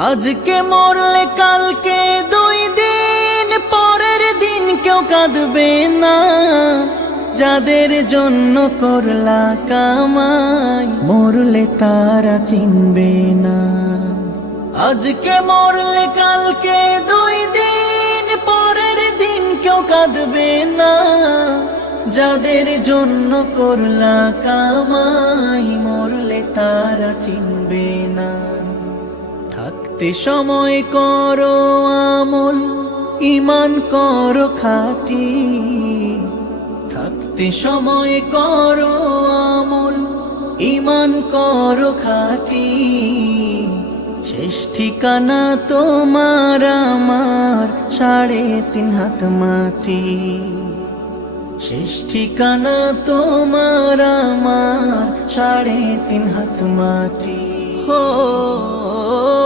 আজকে মরলে কালকে 2 দিন পরের দিন কেউ কাঁদবে না। যাদের জন্য করলা কামাই মরলে তারা চিনবে না। আজকে মরলে কালকে 2 দিন পরের দিন কেউ কাঁদবে না। যাদের জন্য করলা কামাই মরলে তারা চিনবে না। থাকতে সময় করো আমল, ঈমান করো খাঁটি। থাকতে সময় করো আমল, ঈমান করো খাঁটি। শেষ ঠিকানা তোমার আমার 3.5 হাত মাটি। শেষ ঠিকানা তোমার আমার 3.5 হাত মাটি।